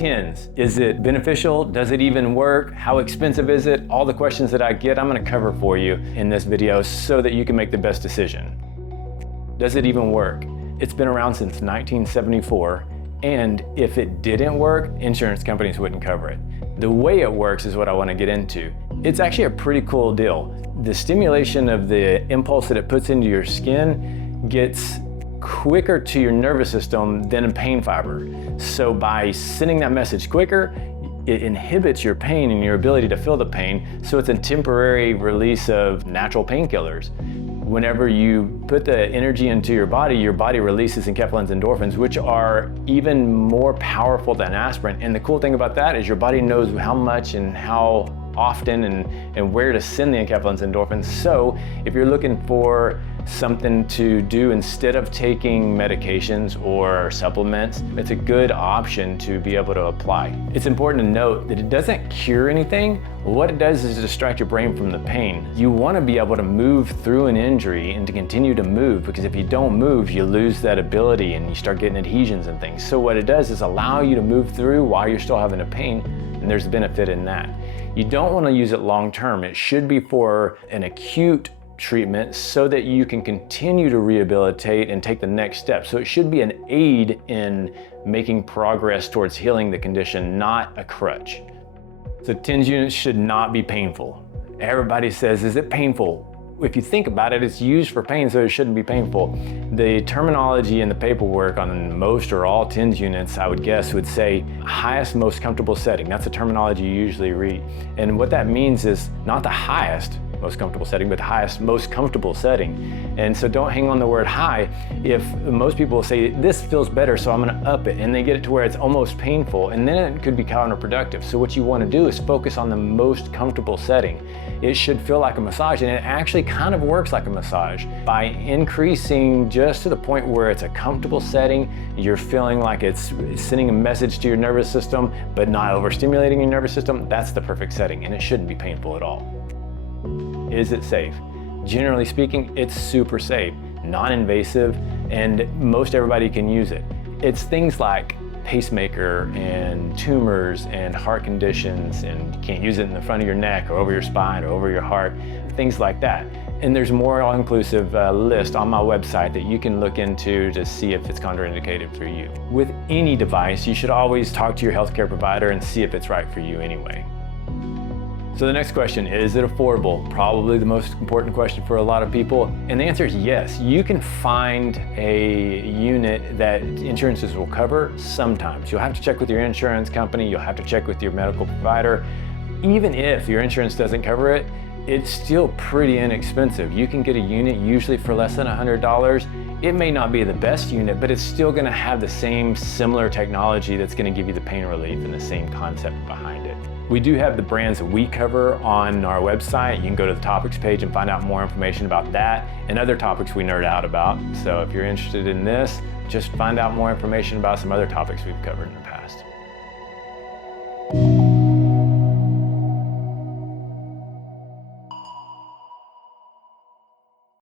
TENS. Is it beneficial? Does it even work? How expensive is it? All the questions that I get, I'm gonna cover for you in this video so that you can make the best decision. Does it even work? It's been around since 1974, and if it didn't work, insurance companies wouldn't cover it. The way it works is what I wanna get into. It's actually a pretty cool deal. The stimulation of the impulse that it puts into your skin gets quicker to your nervous system than a pain fiber. So by sending that message quicker, it inhibits your pain and your ability to feel the pain, so it's a temporary release of natural painkillers. Whenever you put the energy into your body releases enkephalins, endorphins, which are even more powerful than aspirin. And the cool thing about that is your body knows how much and how often and where to send the enkephalins, endorphins. So if you're looking for something to do instead of taking medications or supplements, it's a good option to be able to apply. It's important to note that it doesn't cure anything. What it does is distract your brain from the pain. You want to be able to move through an injury and to continue to move, because if you don't move, you lose that ability and you start getting adhesions and things. So what it does is allow you to move through while you're still having a pain, and there's a benefit in that. You don't want to use it long term. It should be for an acute treatment so that you can continue to rehabilitate and take the next step. So it should be an aid in making progress towards healing the condition, not a crutch. So TENS units should not be painful. Everybody says, is it painful? If you think about it, it's used for pain, so it shouldn't be painful. The terminology in the paperwork on most or all TENS units, I would guess, would say highest, most comfortable setting. That's the terminology you usually read. And what that means is not the highest, most comfortable setting, but the highest, most comfortable setting. And so don't hang on the word high. If most people say, this feels better, so I'm gonna up it, and they get it to where it's almost painful, and then it could be counterproductive. So what you wanna do is focus on the most comfortable setting. It should feel like a massage, and it actually kind of works like a massage. By increasing just to the point where it's a comfortable setting, you're feeling like it's sending a message to your nervous system, but not overstimulating your nervous system, that's the perfect setting, and it shouldn't be painful at all. Is it safe? Generally speaking, it's super safe, non-invasive, and most everybody can use it. It's things like pacemaker and tumors and heart conditions, and you can't use it in the front of your neck or over your spine or over your heart, things like that. And there's more all-inclusive list on my website that you can look into to see if it's contraindicated for you. With any device, you should always talk to your healthcare provider and see if it's right for you anyway. So the next question, is it affordable? Probably the most important question for a lot of people. And the answer is yes. You can find a unit that insurances will cover sometimes. You'll have to check with your insurance company. You'll have to check with your medical provider. Even if your insurance doesn't cover it, it's still pretty inexpensive. You can get a unit usually for less than $100. It may not be the best unit, but it's still gonna have the same similar technology that's gonna give you the pain relief and the same concept behind it. We do have the brands that we cover on our website. You can go to the topics page and find out more information about that and other topics we nerd out about. So if you're interested in this, just find out more information about some other topics we've covered in the past.